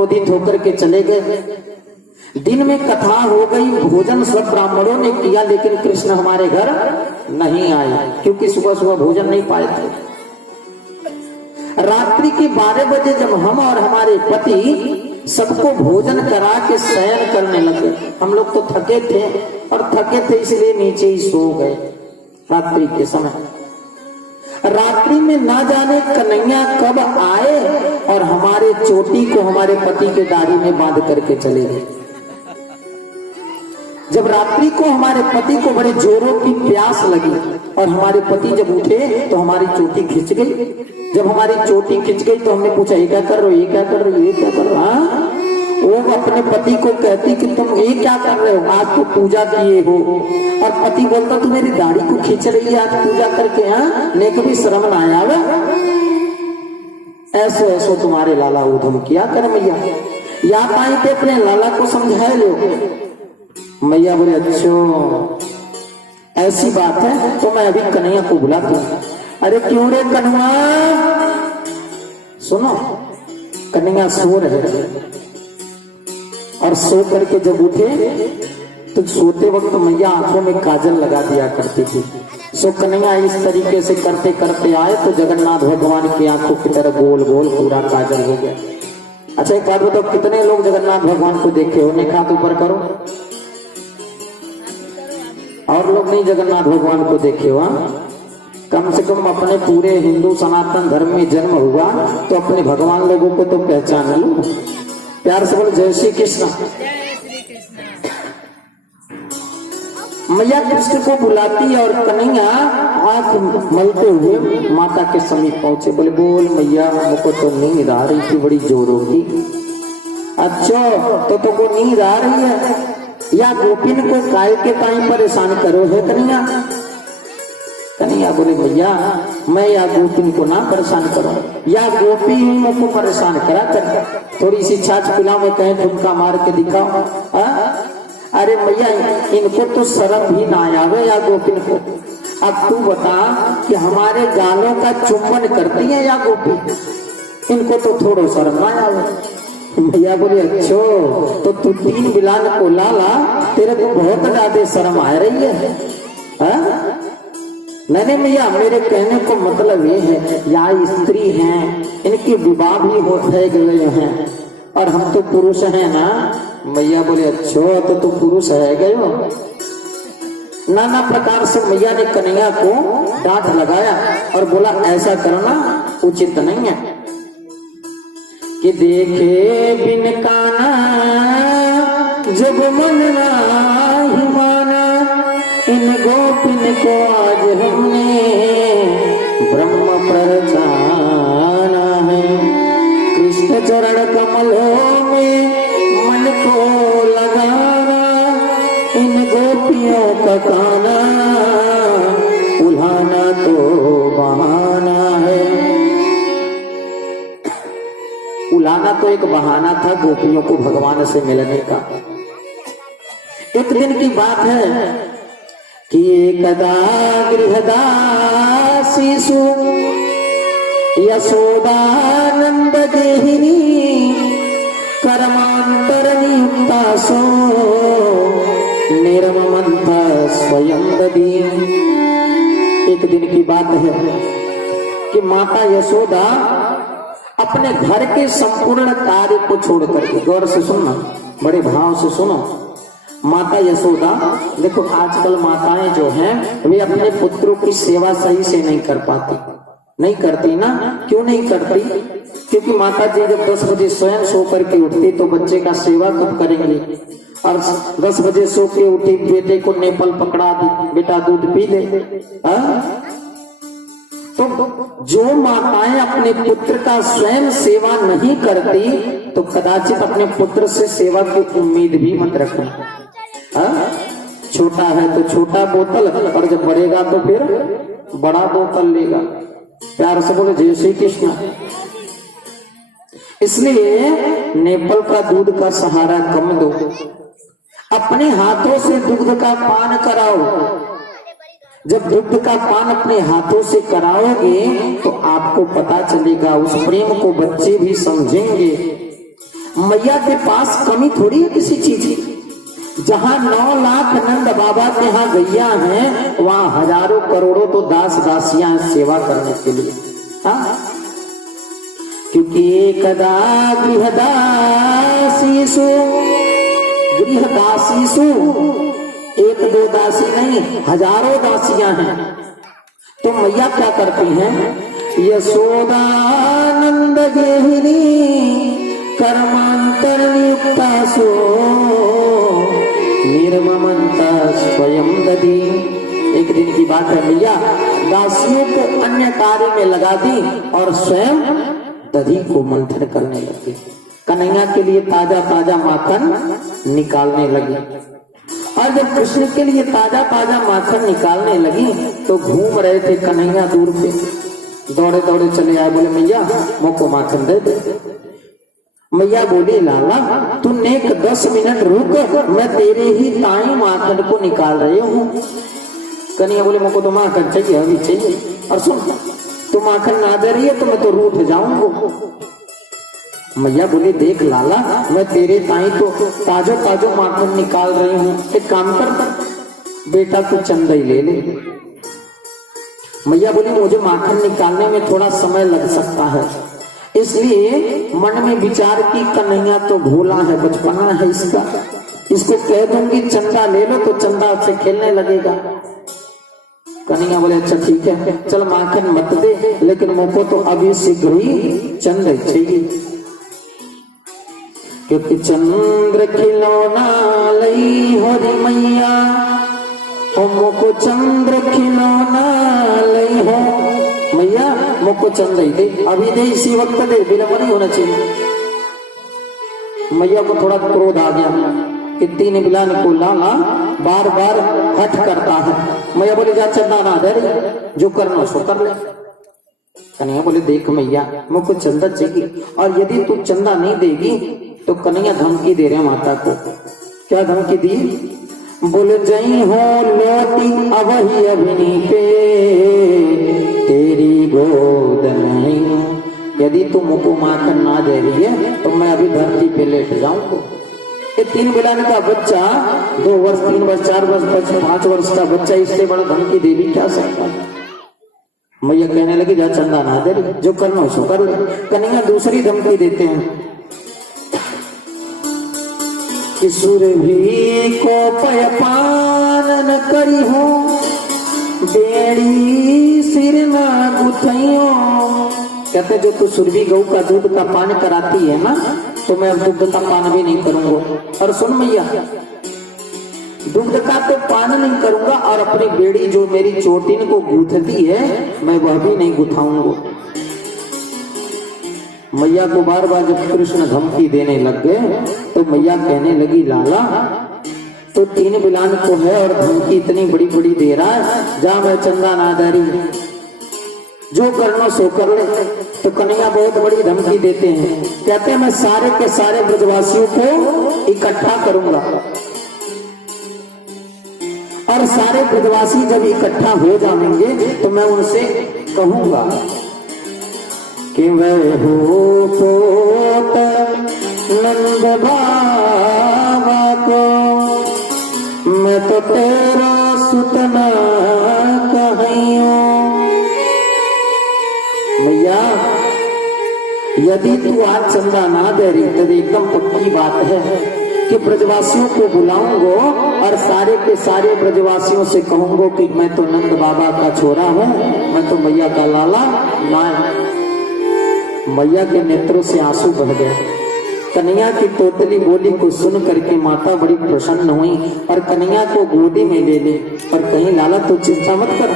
क्रोधित होकर के चले गए। दिन में कथा हो गई, भोजन सब ब्राह्मणों ने किया, लेकिन कृष्ण हमारे घर नहीं आए, क्योंकि सुबह सुबह भोजन नहीं पाए थे। रात्रि के 12 बजे जब हम और हमारे पति सबको भोजन करा के शयन करने लगे, हम लोग तो थके थे और थके थे इसलिए नीचे ही सो गए रात्रि के समय। रात्रि में ना जाने कन्हैया कब आए और हमारे चोटी को हमारे पति के दाढ़ी में बांध करके चले गए। जब रात्रि को हमारे पति को बड़े जोरों की प्यास लगी और हमारे पति जब उठे तो हमारी चोटी खिंच गई। जब हमारी चोटी खिंच गई तो हमने पूछा, ये क्या कर रहे हो, ये क्या कर रहे हो, ये क्या कर रहे हो? हाँ, वो अपने पति को कहती कि तुम ये क्या कर रहे हो, आज तो पूजा किए हो। और पति बोलता, तू मेरी दाढ़ी को खींच रही है आज पूजा करके, हाँ, लेकिन भी शर्म ना आया वे? ऐसो ऐसो तुम्हारे लाला उधम किया कर मैया, या पाई थे अपने लाला को समझाए लो। मैया बोले, अच्छो ऐसी बात है तो मैं अभी कन्हैया को बुलाता हूं। अरे क्यों रे कन्हैया, सुनो, कन्हैया सो रहे और सो करके जब उठे तो सोते वक्त मैया आंखों में काजल लगा दिया करती थी। सो कन्हैया इस तरीके से करते करते आए तो जगन्नाथ भगवान की आंखों की तरह गोल गोल पूरा काजल हो गया। अच्छा एक बात बताओ, कितने लोग जगन्नाथ भगवान को देखे हो? एक हाथ ऊपर करो। और लोग नहीं जगन्नाथ भगवान को देखे हो? कम से कम अपने पूरे हिंदू सनातन धर्म में जन्म हुआ तो अपने भगवान लोगों को तो पहचान लो। प्यार से बोलो, जय श्री कृष्ण। मैया कृष्ण को बुलाती और कन्हैया आंख मलते हुए माता के समीप पहुंचे। बोले, बोल मैया, मुझको तो नींद आ रही थी बड़ी जोरों की। अच्छा तो तुमको नींद आ रही है, या गोपिन को काय के टाइम परेशान करो है कन्हैया? कन्हैया बोले, भैया मैं या गोपिन को ना परेशान करो, या गोपी ही मुझको परेशान करा कर। थोड़ी सी छाछ पिलाओ, में कहें ठुमका मार के दिखाओ। अरे भैया इनको तो शर्म भी ना आवे या गोपिन को। अब तू बता कि हमारे गालों का चुम्बन करती है या गोपी, इनको तो थोड़ा शर्म ना आवे। भैया बोले, अच्छो तो तू 3 बिलान को लाला, तेरे को बहुत ज्यादा शर्म आ रही है? नहीं भैया, मेरे कहने को मतलब ये है, या स्त्री हैं, इनकी विवाह भी हो गए हैं और हम तो पुरुष हैं ना। मैया बोले, अच्छो तो तू पुरुष है गए हो। नाना प्रकार से मैया ने कन्हैया को डांट लगाया और बोला, ऐसा करना उचित नहीं है कि देखे बिन काना जब मन नाही माना, इन गोपिन को आज हमने ब्रह्म पहचाना है। कृष्ण चरण कमलों में मन को लगाना, इन गोपियों का काना उल्हाना तो बहाना है। उलाना तो एक बहाना था गोपियों को भगवान से मिलने का। एक दिन की बात है कि एकदा गृहदासीसु यशोदानंद देहिनी कर्मांतर नियुक्तासो निर्ममंथ स्वयं ददी। एक दिन की बात है कि माता यशोदा अपने घर के संपूर्ण कार्य को छोड़कर के, गौर से सुनना, बड़े भाव से सुनो, माता यशोदा, देखो आजकल माताएं जो हैं वे अपने पुत्रों की सेवा सही से नहीं कर पाती, नहीं करती ना। क्यों नहीं करती? क्योंकि माता जी जब 10 बजे स्वयं सो करके उठती तो बच्चे का सेवा कब करेंगे? और 10 बजे सो के उठी, बेटे को नेपल पकड़ा दी, बेटा दूध पी ले। तो जो माताएं अपने पुत्र का स्वयं सेवा नहीं करती तो कदाचित अपने पुत्र से सेवा की उम्मीद भी मत रखना। छोटा है तो छोटा बोतल, और जब बढ़ेगा तो फिर बड़ा बोतल लेगा। प्यार से बोले, जय श्री कृष्ण। इसलिए नेपल का दूध का सहारा कम दो, अपने हाथों से दुग्ध का पान कराओ। जब दुग्ध का पान अपने हाथों से कराओगे तो आपको पता चलेगा, उस प्रेम को बच्चे भी समझेंगे। मैया के पास कमी थोड़ी है किसी चीज की। जहां 9 लाख नंद बाबा के यहाँ गैया हैं, वहां हजारों करोड़ों तो दास दासियां सेवा करने के लिए। हाँ, क्योंकि एकदा गृहदासीसु, गृहदासीसु एक दो दासी नहीं, हजारों दासियां हैं। तो मैया क्या करती हैं? यशोदानंद गेहिनी कर्मांतर नियुक्तासु निर्ममंता स्वयं दधी। एक दिन की बात है, मैया दासियों को अन्य कार्य में लगा दी और स्वयं दधी को मंथन करने लगी। कन्हैया के लिए ताजा ताजा माखन निकालने लगी। और जब कृष्ण के लिए ताजा ताजा माखन निकालने लगी तो घूम रहे थे कन्हैया दूर पे, दौड़े दौड़े चले आए, बोले मैया मुझको माखन दे दे। मैया बोली लाला तू नेक 10 मिनट रुक, मैं तेरे ही ताई माखन को निकाल रही हूँ। कन्हैया बोले मुझको तो माखन चाहिए, अभी चाहिए। और सुन, तू माखन ना दे रही है तो मैं तो रूठ जाऊंगा। मैया बोली देख लाला, मैं तेरे ताई तो ताजो ताजो माखन निकाल रही हूँ, एक काम कर बेटा तू चंदा ही ले ले। मैया बोली मुझे माखन निकालने में थोड़ा समय लग सकता है, इसलिए मन में विचार की कन्हैया तो भोला है, बचपना है इसका, इसको कह दूंगी चंदा ले लो तो चंदा से खेलने लगेगा। कन्हैया बोले अच्छा ठीक है, चल माखन मत दे, लेकिन मुझको तो अभी शीघ्र ही चंद चाहिए। क्योंकि चंद्र खिलौना लई हो री मैया, मुझको चंद्र खिलौना लई हो मैया, मुझको चंद ही दे, अभी दे, इसी वक्त दे, विलंब नहीं होना चाहिए। मैया को थोड़ा क्रोध आ गया कि 3 बिलान को लाला बार बार हट करता है। मैया बोली जा चंदा ना दे, जो करना सो कर ले। कन्हैया बोले देख मैया मुझको चंदा चाहिए, और यदि तू चंदा नहीं देगी तो कन्हैया धमकी दे रहे माता को। क्या धमकी दी? बोले जई हो लोटी अवही अभिनी पे तेरी गोद नहीं, यदि तू मुझको माखन ना दे रही है तो मैं अभी धरती पे लेट जाऊंगा। ये 3 बिलान का बच्चा 2 वर्ष 3 वर्ष 4 वर्ष 5 वर्ष का बच्चा इससे बड़ा धमकी दे भी क्या सकता है। मैया कहने लगी जा चंदा ना दे, जो करना उसको कर ले। कन्हैया दूसरी धमकी देते हैं कि सुरभि को पयपान न करी हो, बेड़ी सिर ना गुथइयो। कहते जो तू सुरभि गऊ का दूध का पान कराती है ना, तो मैं अब दूध का पान भी नहीं करूंगा। और सुन मैया, दूध का तो पान नहीं करूंगा, और अपनी बेड़ी जो मेरी चोटिन को गूंथती है मैं वह भी नहीं गुथाऊंगा। मैया को बार बार जब कृष्ण धमकी देने लग गए तो मैया कहने लगी लाला तो 3 बिलान को है और धमकी इतनी बड़ी बड़ी दे रहा है, जा मैं चंदा ना दे रही, जो करना सो कर ले। तो कन्हैया बहुत बड़ी धमकी देते हैं, कहते हैं मैं सारे के सारे ब्रजवासियों को इकट्ठा करूंगा, और सारे ब्रजवासी जब इकट्ठा हो जाएंगे तो मैं उनसे कहूंगा कि वह हो पोत नंद बाबा को, मैं तो तेरा सुतना कहियो। मैया यदि तू आज चंदा ना दे रही तो एकदम पक्की बात है कि ब्रजवासियों को बुलाऊंगा और सारे के सारे ब्रजवासियों से कहूंगा कि मैं तो नंद बाबा का छोरा हूँ, मैं तो मैया का लाला ना। मैया के नेत्रों से आंसू बह गए। कन्हैया की तोतली बोली को सुन करके माता बड़ी प्रसन्न हुई और कन्हैया को गोदी में ले ली और कहीं लाला तो चिंता मत कर,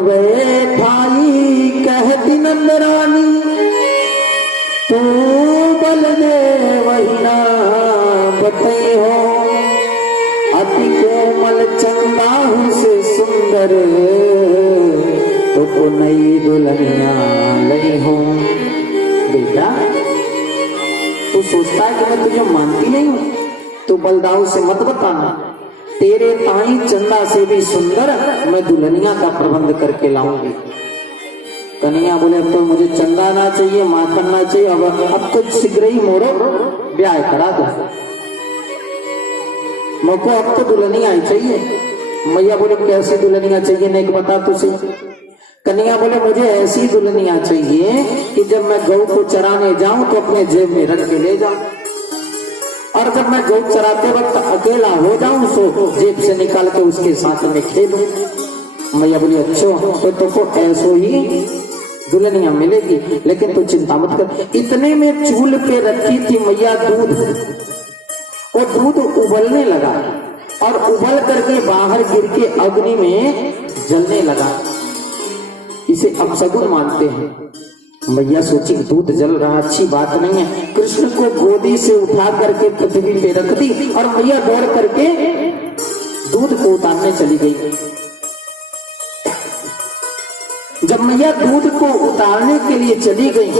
बैठाई कहती नंद रानी तू बल दे वही ना बतई हो, अति कोमल चंदा से सुंदर तो को नई दुल्हनिया लई हो। बेटा तू सोचता है कि मैं तुझे मानती नहीं हूं, तू बलदाऊ से मत बताना, तेरे ताई चंदा से भी सुंदर मैं दुल्हनिया का प्रबंध करके लाऊंगी। कन्हैया बोले अब तो मुझे चंदा ना चाहिए, माखन ना चाहिए, अब तो शीघ्र ही मोरो ब्याह करा दो, मुझको अब तो दुल्हनिया ही चाहिए। मैया बोले कैसी दुल्हनिया चाहिए, नहीं बता तुझे। कन्हैया बोले मुझे ऐसी दुल्हनिया चाहिए कि जब मैं गौ को चराने जाऊं तो अपने जेब में रख के ले जाऊं, और जब मैं गौ चराते वक्त अकेला हो जाऊं तो जेब से निकाल के उसके साथ में खेलूं। मैया बोली अच्छा तो तुमको ऐसो ही दुल्हनिया मिलेगी, लेकिन तू चिंता मत कर। इतने में चूल्हे पे रखी थी मैया दूध, वो दूध उबलने लगा और उबल करके बाहर गिर के अग्नि में जलने लगा। इसे अपशगुन मानते हैं। मैया सोची दूध जल रहा अच्छी बात नहीं है, कृष्ण को गोदी से उठा करके पृथ्वी पे रख दी और मैया दौड़ करके दूध को उतारने चली गई। जब मैया दूध को उतारने के लिए चली गई